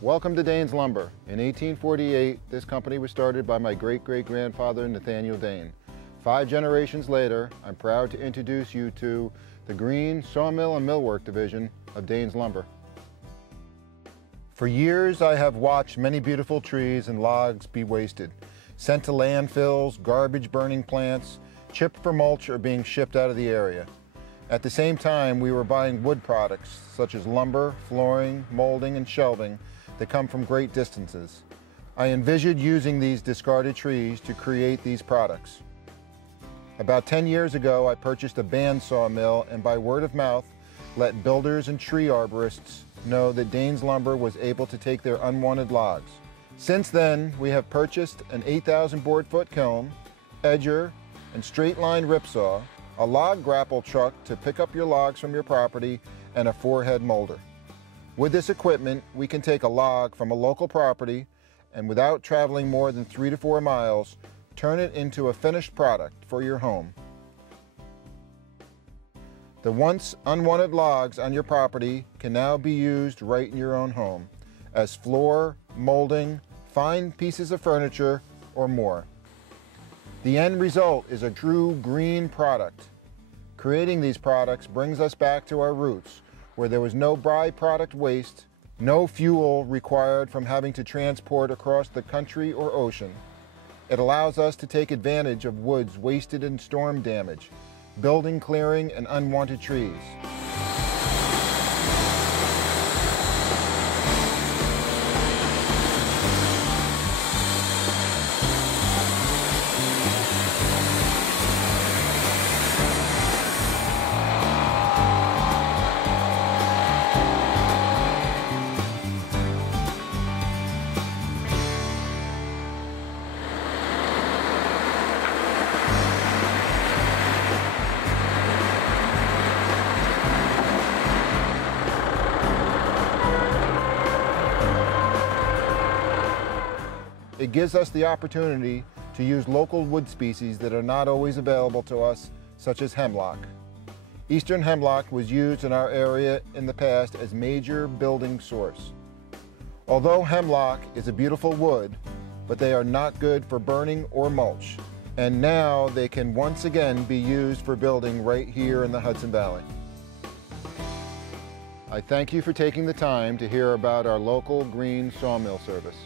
Welcome to Dains Lumber. In 1848, this company was started by my great-great-grandfather, Nathaniel Dain. 5 generations later, I'm proud to introduce you to the green sawmill and millwork division of Dains Lumber. For years, I have watched many beautiful trees and logs be wasted, sent to landfills, garbage burning plants, chipped for mulch, or being shipped out of the area. At the same time, we were buying wood products such as lumber, flooring, molding, and shelving that come from great distances. I envisioned using these discarded trees to create these products. About 10 years ago, I purchased a band sawmill and by word of mouth, let builders and tree arborists know that Dains Lumber was able to take their unwanted logs. Since then, we have purchased an 8,000 board foot kiln, edger, and straight line ripsaw, a log grapple truck to pick up your logs from your property, and a 4-head molder. With this equipment, we can take a log from a local property and without traveling more than 3 to 4 miles, turn it into a finished product for your home. The once unwanted logs on your property can now be used right in your own home as floor, molding, fine pieces of furniture, or more. The end result is a true green product. Creating these products brings us back to our roots, where there was no byproduct waste, no fuel required from having to transport across the country or ocean. It allows us to take advantage of woods wasted in storm damage, building clearing, and unwanted trees. It gives us the opportunity to use local wood species that are not always available to us, such as hemlock. Eastern hemlock was used in our area in the past as major building source. Although hemlock is a beautiful wood, but they are not good for burning or mulch. And now they can once again be used for building right here in the Hudson Valley. I thank you for taking the time to hear about our local green sawmill service.